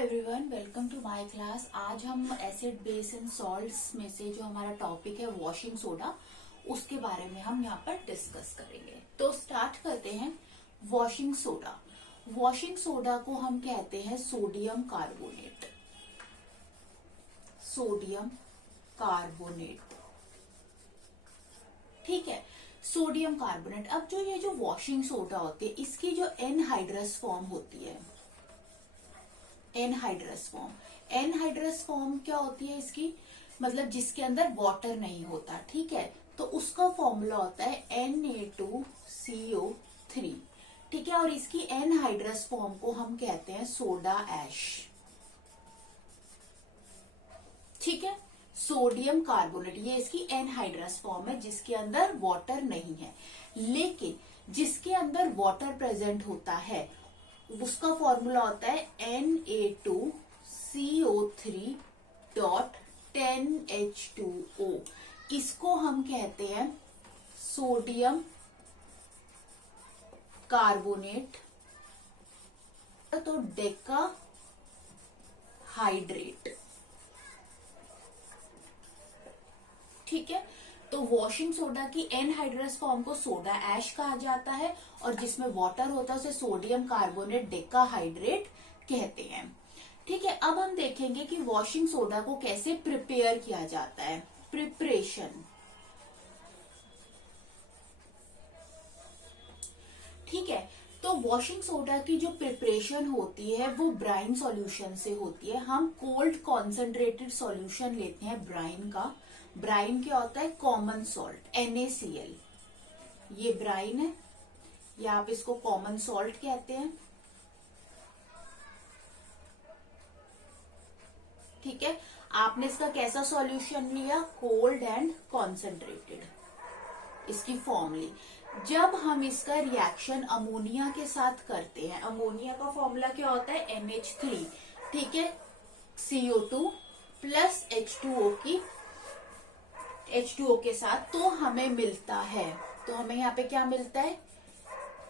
Everyone, welcome to my class. आज हम acid base and salts में से जो हमारा टॉपिक है वॉशिंग सोडा, उसके बारे में हम यहाँ पर डिस्कस करेंगे। तो स्टार्ट करते हैं। वॉशिंग सोडा, वॉशिंग सोडा को हम कहते हैं सोडियम कार्बोनेट। सोडियम कार्बोनेट, ठीक है, सोडियम कार्बोनेट। अब जो ये जो वॉशिंग सोडा होती है, इसकी जो एनहाइड्रस फॉर्म होती है, एनहाइड्रस फॉर्म, एनहाइड्रस फॉर्म क्या होती है इसकी, मतलब जिसके अंदर वाटर नहीं होता, ठीक है। तो उसका फॉर्मूला होता है Na2CO3, ठीक है। और इसकी एनहाइड्रस फॉर्म को हम कहते हैं सोडा ऐश, ठीक है। सोडियम कार्बोनेट, ये इसकी एनहाइड्रस फॉर्म है जिसके अंदर वाटर नहीं है। लेकिन जिसके अंदर वाटर प्रेजेंट होता है उसका फॉर्मूला होता है Na2CO3.10H2O। इसको हम कहते हैं सोडियम कार्बोनेट, तो डेका हाइड्रेट, ठीक है। तो वॉशिंग सोडा की एनहाइड्रस फॉर्म को सोडा ऐश कहा जाता है और जिसमें वाटर होता है उसे सोडियम कार्बोनेट डेकाहाइड्रेट कहते हैं, ठीक है। अब हम देखेंगे कि वॉशिंग सोडा को कैसे प्रिपेयर किया जाता है। प्रिपरेशन, ठीक है। तो वॉशिंग सोडा की जो प्रिपरेशन होती है वो ब्राइन सॉल्यूशन से होती है। हम कोल्ड कॉन्सेंट्रेटेड सॉल्यूशन लेते हैं ब्राइन का। ब्राइन क्या होता है, कॉमन सॉल्ट, NaCl, ये ब्राइन है, या आप इसको कॉमन सॉल्ट कहते हैं, ठीक है। आपने इसका कैसा सॉल्यूशन लिया, कोल्ड एंड कॉन्सेंट्रेटेड, इसकी फॉर्म ली। जब हम इसका रिएक्शन अमोनिया के साथ करते हैं, अमोनिया का फॉर्मूला क्या होता है, NH3, ठीक है, CO2 प्लस H2O के साथ, तो हमें मिलता है, तो हमें यहाँ पे क्या मिलता है,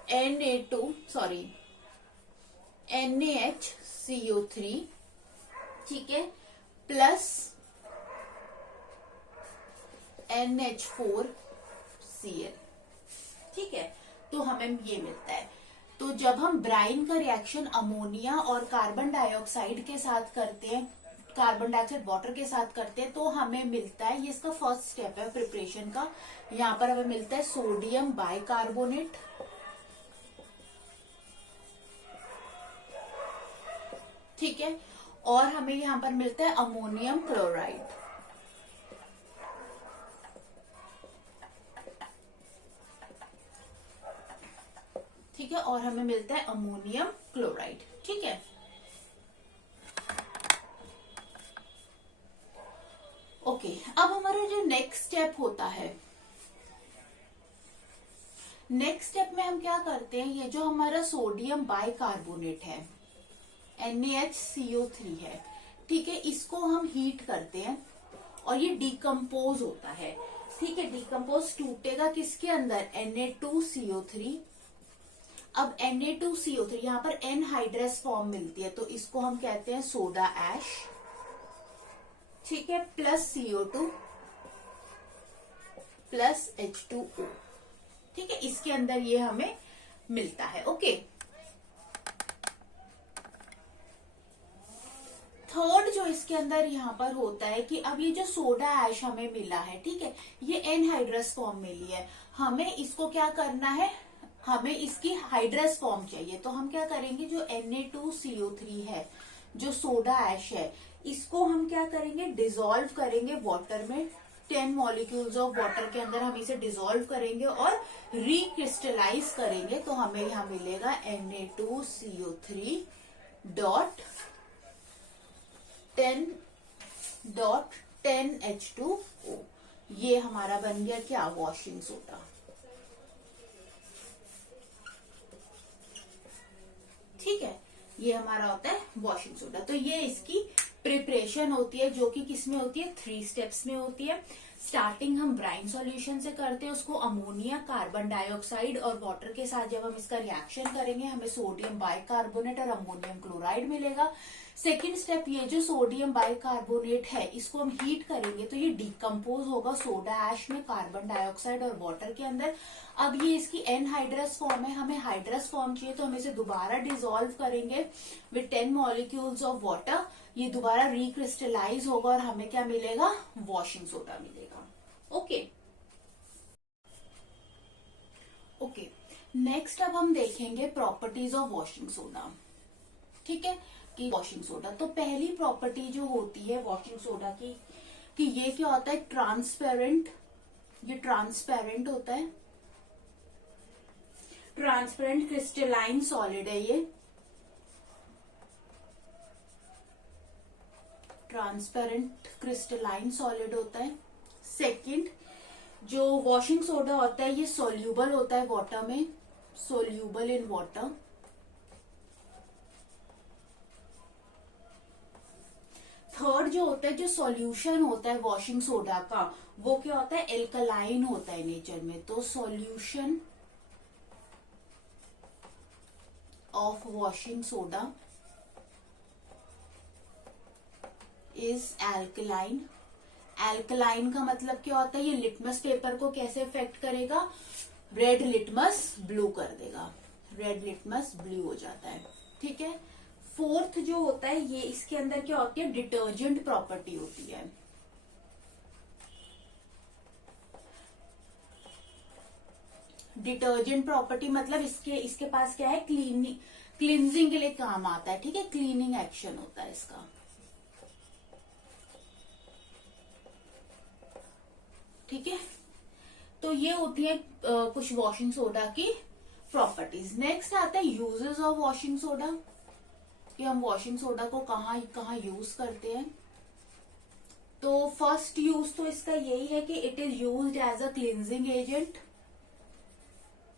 NaHCO3, ठीक है, प्लस NH4Cl, ठीक है। तो हमें ये मिलता है। तो जब हम ब्राइन का रिएक्शन अमोनिया और कार्बन डाइऑक्साइड के साथ करते हैं, कार्बन डाइऑक्साइड वाटर के साथ करते हैं, तो हमें मिलता है, ये इसका फर्स्ट स्टेप है प्रिपरेशन का। यहाँ पर हमें मिलता है सोडियम बाइकार्बोनेट, ठीक है, और हमें यहाँ पर मिलता है अमोनियम क्लोराइड, ठीक है, और हमें मिलता है अमोनियम क्लोराइड, ठीक है। ओके, अब हमारा जो नेक्स्ट स्टेप होता है, नेक्स्ट स्टेप में हम क्या करते हैं, ये जो हमारा सोडियम बाइकार्बोनेट है, NaHCO3 है, ठीक है, इसको हम हीट करते हैं और ये डिकम्पोज होता है, ठीक है। डिकम्पोज टूटेगा किसके अंदर, Na2CO3। अब Na2CO3 यहाँ पर एनहाइड्रस फॉर्म मिलती है, तो इसको हम कहते हैं सोडा ऐश, ठीक है, प्लस CO2 प्लस H2O, ठीक है, इसके अंदर ये हमें मिलता है। ओके, थर्ड जो इसके अंदर यहाँ पर होता है कि अब ये जो सोडा ऐश हमें मिला है, ठीक है, ये एनहाइड्रस फॉर्म मिली है, हमें इसको क्या करना है, हमें इसकी हाइड्रस फॉर्म चाहिए। तो हम क्या करेंगे, जो Na2CO3 है, जो सोडा ऐश है, इसको हम क्या करेंगे, डिसॉल्व करेंगे वाटर में। 10 मॉलिक्यूल्स ऑफ वाटर के अंदर हम इसे डिसॉल्व करेंगे और रिक्रिस्टलाइज करेंगे, तो हमें यहाँ मिलेगा Na2CO3.10H2O। ये हमारा बन गया क्या, वॉशिंग सोडा, ठीक है। ये हमारा होता है वॉशिंग सोडा। तो ये इसकी प्रिपरेशन होती है, जो कि किसमें होती है, 3 स्टेप्स में होती है। स्टार्टिंग हम ब्राइन सॉल्यूशन से करते हैं, उसको अमोनिया, कार्बन डाइऑक्साइड और वाटर के साथ जब हम इसका रिएक्शन करेंगे हमें सोडियम बाइकार्बोनेट और अमोनियम क्लोराइड मिलेगा। सेकेंड स्टेप, ये जो सोडियम बाइकार्बोनेट है इसको हम हीट करेंगे तो ये डिकम्पोज होगा सोडा ऐश में, कार्बन डाइऑक्साइड और वाटर के अंदर। अब ये इसकी एनहाइड्रस फॉर्म है, हमें हाइड्रस फॉर्म चाहिए तो हम इसे दोबारा डिसॉल्व करेंगे विद 10 मॉलिक्यूल्स ऑफ वाटर। ये दोबारा रिक्रिस्टलाइज होगा और हमें क्या मिलेगा, वॉशिंग सोडा मिलेगा। ओके ओके, नेक्स्ट अब हम देखेंगे प्रॉपर्टीज ऑफ वॉशिंग सोडा। ठीक है, कि वॉशिंग सोडा, तो पहली प्रॉपर्टी जो होती है वॉशिंग सोडा की कि ये क्या होता है, ट्रांसपेरेंट। ये ट्रांसपेरेंट होता है, ट्रांसपेरेंट क्रिस्टलाइन सॉलिड है ये, ट्रांसपेरेंट क्रिस्टलाइन सॉलिड होता है। सेकंड, जो वॉशिंग सोडा होता है ये सोल्यूबल होता है वाटर में, सोल्यूबल इन वाटर। थर्ड जो होता है, जो सॉल्यूशन होता है वॉशिंग सोडा का, वो क्या होता है, एल्कलाइन होता है नेचर में। तो solution of washing soda is alkaline. Alkaline का मतलब क्या होता है, ये लिटमस पेपर को कैसे इफेक्ट करेगा, रेड लिटमस ब्लू कर देगा, रेड लिटमस ब्लू हो जाता है। ठीक है, फोर्थ जो होता है ये इसके अंदर क्या होती है, डिटर्जेंट प्रॉपर्टी होती है। डिटर्जेंट प्रॉपर्टी मतलब इसके पास क्या है, क्लींजिंग के लिए काम आता है। ठीक है, क्लीनिंग एक्शन होता है इसका। ठीक है, तो ये होती है कुछ वॉशिंग सोडा की प्रॉपर्टीज। नेक्स्ट आता है यूजेस ऑफ वॉशिंग सोडा, कि हम वॉशिंग सोडा को कहाँ कहाँ यूज करते हैं। तो फर्स्ट यूज तो इसका यही है कि it is used as a cleansing agent,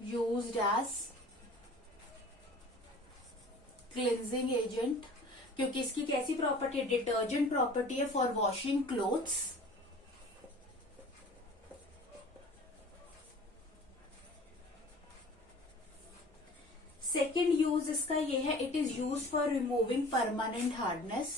used as cleansing agent, क्योंकि इसकी कैसी प्रॉपर्टी है, डिटर्जेंट प्रॉपर्टी है for washing clothes. Second use इसका ये है, it is use for removing permanent hardness.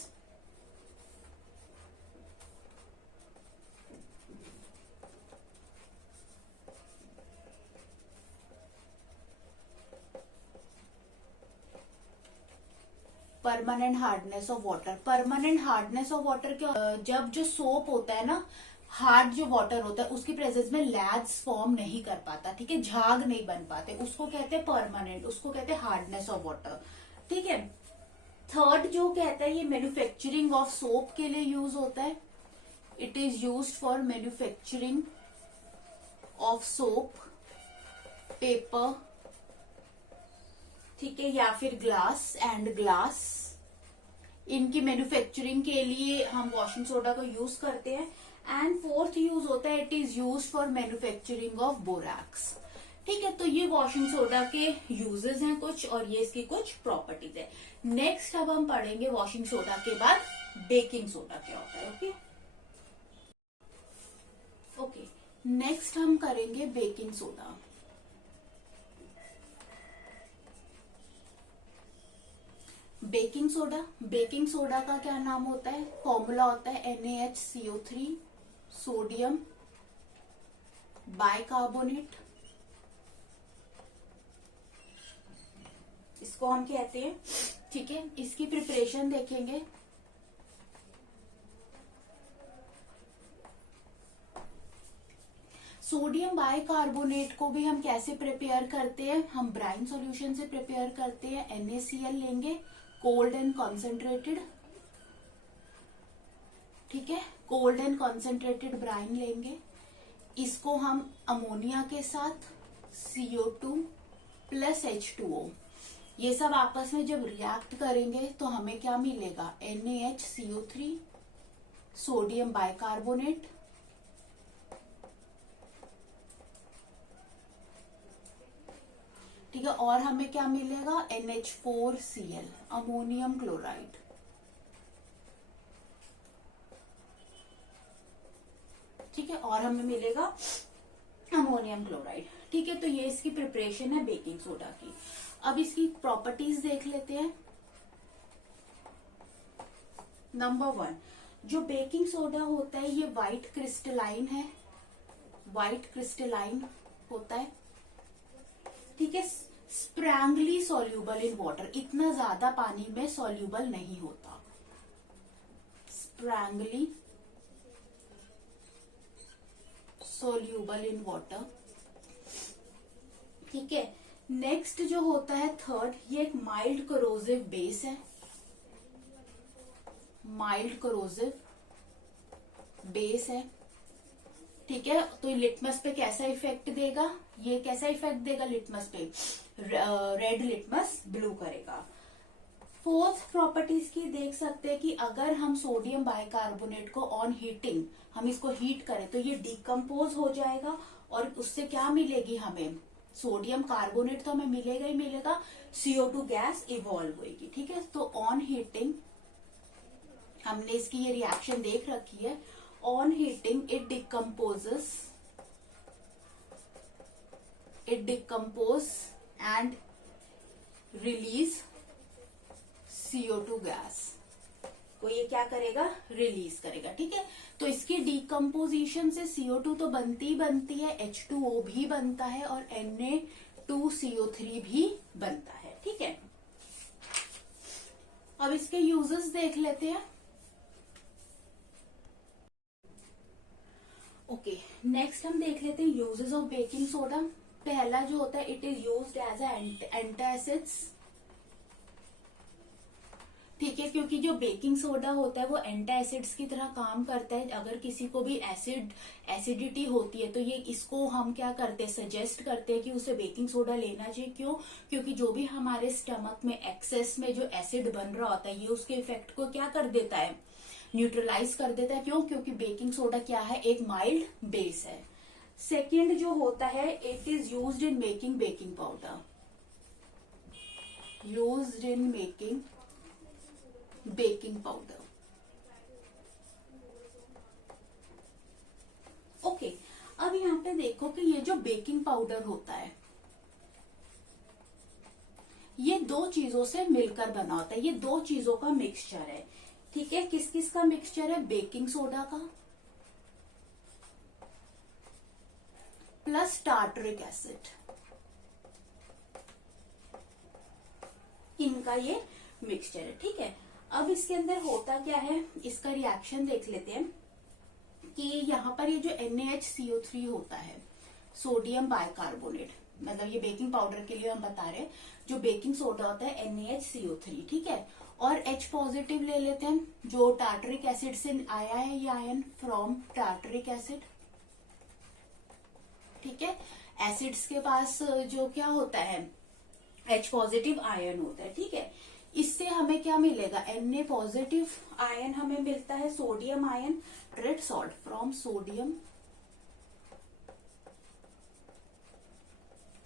Permanent hardness of water, permanent hardness of water क्या, जब जो सोप होता है ना, हार्ड जो वाटर होता है उसकी प्रेजेंस में लैग्स फॉर्म नहीं कर पाता। ठीक है, झाग नहीं बन पाते, उसको कहते हैं परमानेंट, उसको कहते हैं हार्डनेस ऑफ वाटर। ठीक है, थर्ड जो कहता है ये मैन्युफैक्चरिंग ऑफ सोप के लिए यूज होता है, it is used for manufacturing of soap, paper, ठीक है, या फिर ग्लास एंड ग्लास, इनकी मैन्युफैक्चरिंग के लिए हम वॉशिंग सोडा को यूज करते हैं। एंड फोर्थ यूज होता है, it is use for manufacturing of borax. ठीक है, तो ये वॉशिंग सोडा के यूजेस हैं कुछ, और ये इसकी कुछ प्रॉपर्टीज है। नेक्स्ट अब हम पढ़ेंगे वॉशिंग सोडा के बाद बेकिंग सोडा क्या होता है। ओके ओके, नेक्स्ट हम करेंगे baking soda. Baking soda, baking soda का क्या नाम होता है, फॉर्मूला होता है NaHCO3 सोडियम बाइकार्बोनेट, इसको हम कहते हैं। ठीक है, इसकी प्रिपरेशन देखेंगे। सोडियम बाइकार्बोनेट को भी हम कैसे प्रिपेयर करते हैं, हम ब्राइन सॉल्यूशन से प्रिपेयर करते हैं। NaCl लेंगे, कोल्ड एंड कॉन्सेंट्रेटेड। ठीक है, कोल्ड एंड कॉन्सेंट्रेटेड ब्राइन लेंगे, इसको हम अमोनिया के साथ CO2 प्लस H2O, ये सब आपस में जब रिएक्ट करेंगे तो हमें क्या मिलेगा, NaHCO3 सोडियम बाइकार्बोनेट, ठीक है, और हमें क्या मिलेगा, NH4Cl अमोनियम क्लोराइड। ठीक है, और हमें मिलेगा अमोनियम क्लोराइड। ठीक है, तो ये इसकी प्रिपरेशन है बेकिंग सोडा की। अब इसकी प्रॉपर्टीज देख लेते हैं। नंबर 1, जो बेकिंग सोडा होता है ये व्हाइट क्रिस्टलाइन है, व्हाइट क्रिस्टलाइन होता है। ठीक है, स्प्रैंगली सॉल्यूबल इन वाटर, इतना ज्यादा पानी में सॉल्यूबल नहीं होता, स्प्रैंगली सॉल्यूबल इन वाटर। ठीक है, नेक्स्ट जो होता है थर्ड, ये एक माइल्ड कोरोसिव बेस है, माइल्ड कोरोसिव बेस है। ठीक है, तो लिटमस पे कैसा इफेक्ट देगा, ये कैसा इफेक्ट देगा लिटमस पे, रेड लिटमस ब्लू करेगा। फोर्थ प्रॉपर्टीज की देख सकते हैं कि अगर हम सोडियम बाइकार्बोनेट को ऑन हीटिंग, हम इसको हीट करें तो ये डिकम्पोज हो जाएगा और उससे क्या मिलेगी हमें, सोडियम कार्बोनेट तो हमें मिलेगा ही मिलेगा, CO2 गैस इवॉल्व होगी। ठीक है, तो ऑन हीटिंग हमने इसकी ये रिएक्शन देख रखी है, on heating it decompose and release CO2 gas को, ये क्या करेगा, रिलीज करेगा। ठीक है, तो इसकी डिकम्पोजिशन से CO2 तो बनती ही बनती है, H2O भी बनता है और Na2CO3 भी बनता है। ठीक है, अब इसके यूजेस देख लेते हैं। ओके, नेक्स्ट हम देख लेते हैं यूजेस ऑफ बेकिंग सोडा। पहला जो होता है, it is used as antacids. ठीक है, क्योंकि जो बेकिंग सोडा होता है वो एंटासिड्स की तरह काम करता है। अगर किसी को भी एसिडिटी होती है तो ये इसको हम क्या करते हैं, सजेस्ट करते हैं कि उसे बेकिंग सोडा लेना चाहिए। क्यों, क्योंकि जो भी हमारे स्टमक में एक्सेस में जो एसिड बन रहा होता है ये उसके इफेक्ट को क्या कर देता है, न्यूट्रलाइज कर देता है। क्यों, क्योंकि बेकिंग सोडा क्या है, एक माइल्ड बेस है। सेकेंड जो होता है, it is used in making baking powder, used in making baking powder. Okay, अब यहाँ पे देखो कि ये जो बेकिंग पाउडर होता है ये दो चीजों से मिलकर बना होता है, ये दो चीजों का मिक्सचर है। ठीक है, किस किस का मिक्सचर है, बेकिंग सोडा का प्लस टार्टरिक एसिड, इनका ये मिक्सचर है। ठीक है, अब इसके अंदर होता क्या है, इसका रिएक्शन देख लेते हैं कि यहाँ पर ये जो NaHCO3 होता है, सोडियम बाइकार्बोनेट, मतलब ये बेकिंग पाउडर के लिए हम बता रहे हैं, जो बेकिंग सोडा होता है NaHCO3। ठीक है, और H पॉजिटिव ले लेते हैं, जो टार्टरिक एसिड से आया है, ये आयन फ्रॉम टार्टरिक एसिड। ठीक है, एसिड्स के पास जो क्या होता है, H पॉजिटिव आयन होता है। ठीक है, इससे हमें क्या मिलेगा, Na पॉजिटिव आयन हमें मिलता है, sodium ion, red salt from sodium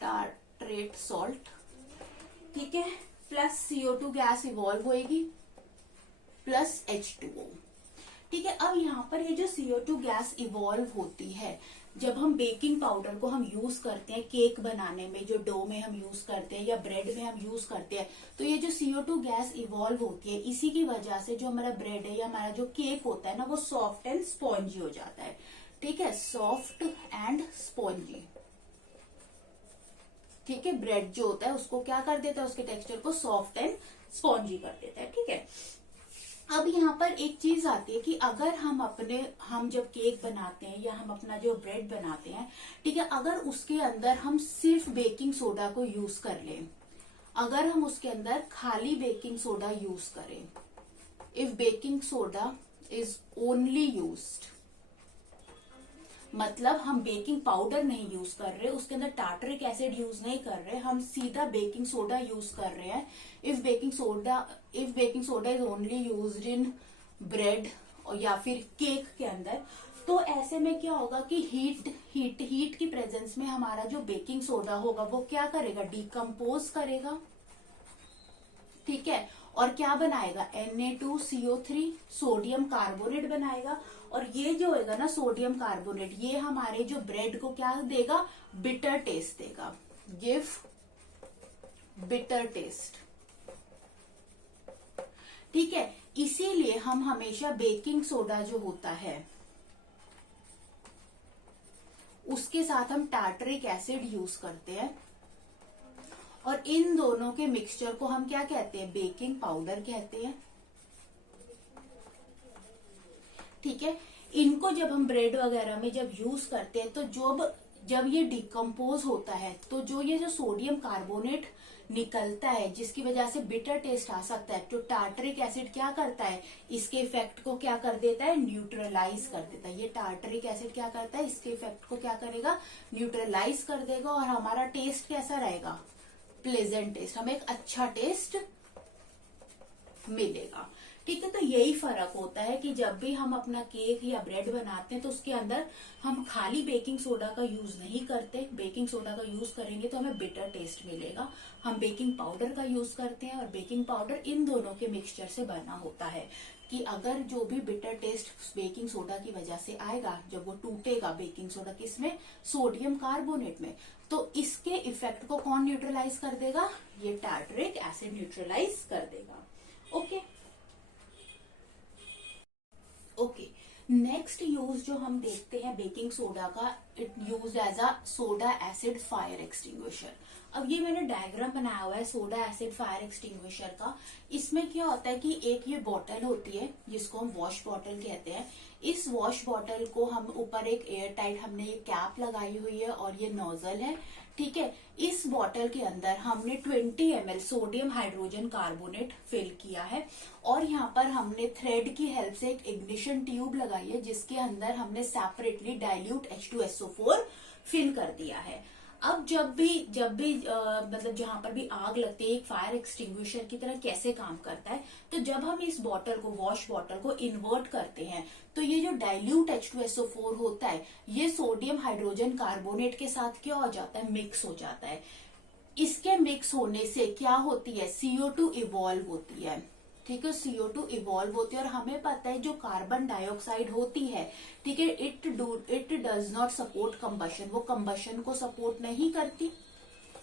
tartrate salt. ठीक है, प्लस CO2 गैस इवॉल्व होएगी प्लस H2O। ठीक है, अब यहाँ पर ये जो CO2 गैस इवॉल्व होती है, जब हम बेकिंग पाउडर को हम यूज करते हैं केक बनाने में, जो डो में हम यूज करते हैं या ब्रेड में हम यूज करते हैं, तो ये जो CO2 गैस इवॉल्व होती है, इसी की वजह से जो हमारा ब्रेड है या हमारा जो केक होता है ना, वो सॉफ्ट एंड स्पॉन्जी हो जाता है। ठीक है, सॉफ्ट एंड स्पॉन्जी। ठीक है, ब्रेड जो होता है उसको क्या कर देता है, उसके टेक्सचर को सॉफ्ट एंड स्पॉन्जी कर देता है। ठीक है, अब यहाँ पर एक चीज आती है कि अगर हम जब केक बनाते हैं या हम अपना जो ब्रेड बनाते हैं, ठीक है, अगर उसके अंदर हम सिर्फ बेकिंग सोडा को यूज कर लें, अगर हम उसके अंदर खाली बेकिंग सोडा यूज करें, if baking soda is only used, मतलब हम बेकिंग पाउडर नहीं यूज कर रहे, उसके अंदर टार्टरिक एसिड यूज नहीं कर रहे, हम सीधा बेकिंग सोडा यूज कर रहे हैं। If baking soda is only used in bread या फिर केक के अंदर, तो ऐसे में क्या होगा कि हीट की प्रेजेंस में हमारा जो बेकिंग सोडा होगा वो क्या करेगा, डिकम्पोज करेगा। ठीक है, और क्या बनाएगा, Na2CO3 सोडियम कार्बोनेट बनाएगा। और ये जो होगा ना सोडियम कार्बोनेट, ये हमारे जो ब्रेड को क्या देगा, बिटर टेस्ट देगा, गिव बिटर टेस्ट। ठीक है, इसीलिए हम हमेशा बेकिंग सोडा जो होता है उसके साथ हम टार्टरिक एसिड यूज करते हैं, और इन दोनों के मिक्सचर को हम क्या कहते हैं, बेकिंग पाउडर कहते हैं। ठीक है, इनको जब हम ब्रेड वगैरह में जब यूज करते हैं तो जब ये डिकम्पोज होता है तो ये जो सोडियम कार्बोनेट निकलता है जिसकी वजह से बिटर टेस्ट आ सकता है, तो टार्टरिक एसिड क्या करता है, इसके इफेक्ट को क्या कर देता है, न्यूट्रलाइज कर देता है। ये टार्टरिक एसिड क्या करता है, इसके इफेक्ट को क्या करेगा, न्यूट्रलाइज कर देगा, और हमारा टेस्ट कैसा रहेगा, प्लेजेंट टेस्ट, हमें एक अच्छा टेस्ट मिलेगा। ठीक है, तो यही फर्क होता है कि जब भी हम अपना केक या ब्रेड बनाते हैं तो उसके अंदर हम खाली बेकिंग सोडा का यूज नहीं करते। बेकिंग सोडा का यूज करेंगे तो हमें बिटर टेस्ट मिलेगा। हम बेकिंग पाउडर का यूज करते हैं, और बेकिंग पाउडर इन दोनों के मिक्सचर से बना होता है कि अगर जो भी बिटर टेस्ट बेकिंग सोडा की वजह से आएगा, जब वो टूटेगा बेकिंग सोडा किसमें, सोडियम कार्बोनेट में, तो इसके इफेक्ट को कौन न्यूट्रलाइज कर देगा, ये टार्टरिक एसिड न्यूट्रलाइज कर देगा। ओके ओके, नेक्स्ट यूज जो हम देखते हैं बेकिंग सोडा का, it use as a soda acid fire extinguisher. अब ये मैंने डायग्राम बनाया हुआ है सोडा एसिड फायर एक्सटिंग्विशर का। इसमें क्या होता है कि एक ये बॉटल होती है जिसको हम वॉश बॉटल कहते हैं। इस वॉश बॉटल को हम ऊपर एक एयर टाइट हमने ये कैप लगाई हुई है और ये नोजल है। ठीक है, इस बॉटल के अंदर हमने 20 ml sodium hydrogen carbonate fill किया है, और यहाँ पर हमने थ्रेड की हेल्प से एक इग्निशन ट्यूब लगाई है जिसके अंदर हमने सेपरेटली डाइल्यूट H2SO4 फिल कर दिया है। अब जब भी मतलब जहां पर भी आग लगती है, एक फायर एक्सटिंग्विशर की तरह कैसे काम करता है, तो जब हम इस बॉटल को, वॉश बॉटल को इन्वर्ट करते हैं तो ये जो डाइल्यूट H2SO4 होता है ये सोडियम हाइड्रोजन कार्बोनेट के साथ क्या हो जाता है, मिक्स हो जाता है। इसके मिक्स होने से क्या होती है, CO2 इवॉल्व होती है। ठीक है, CO2 इवॉल्व होती है, और हमें पता है जो कार्बन डाइऑक्साइड होती है, ठीक है, it does not support combustion, वो कंबशन को सपोर्ट नहीं करती,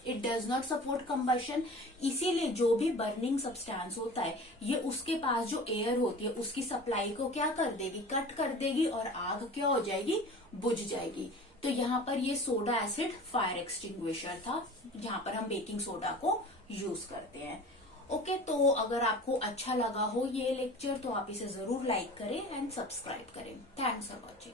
it does not support combustion. इसीलिए जो भी बर्निंग सब्सटेंस होता है ये उसके पास जो एयर होती है उसकी सप्लाई को क्या कर देगी, कट कर देगी, और आग क्या हो जाएगी, बुझ जाएगी। तो यहाँ पर ये सोडा एसिड फायर एक्सटिंग्विशर था, यहाँ पर हम बेकिंग सोडा को यूज करते हैं। ओके, तो अगर आपको अच्छा लगा हो ये लेक्चर तो आप इसे जरूर लाइक करें एंड सब्सक्राइब करें। Thanks for watching.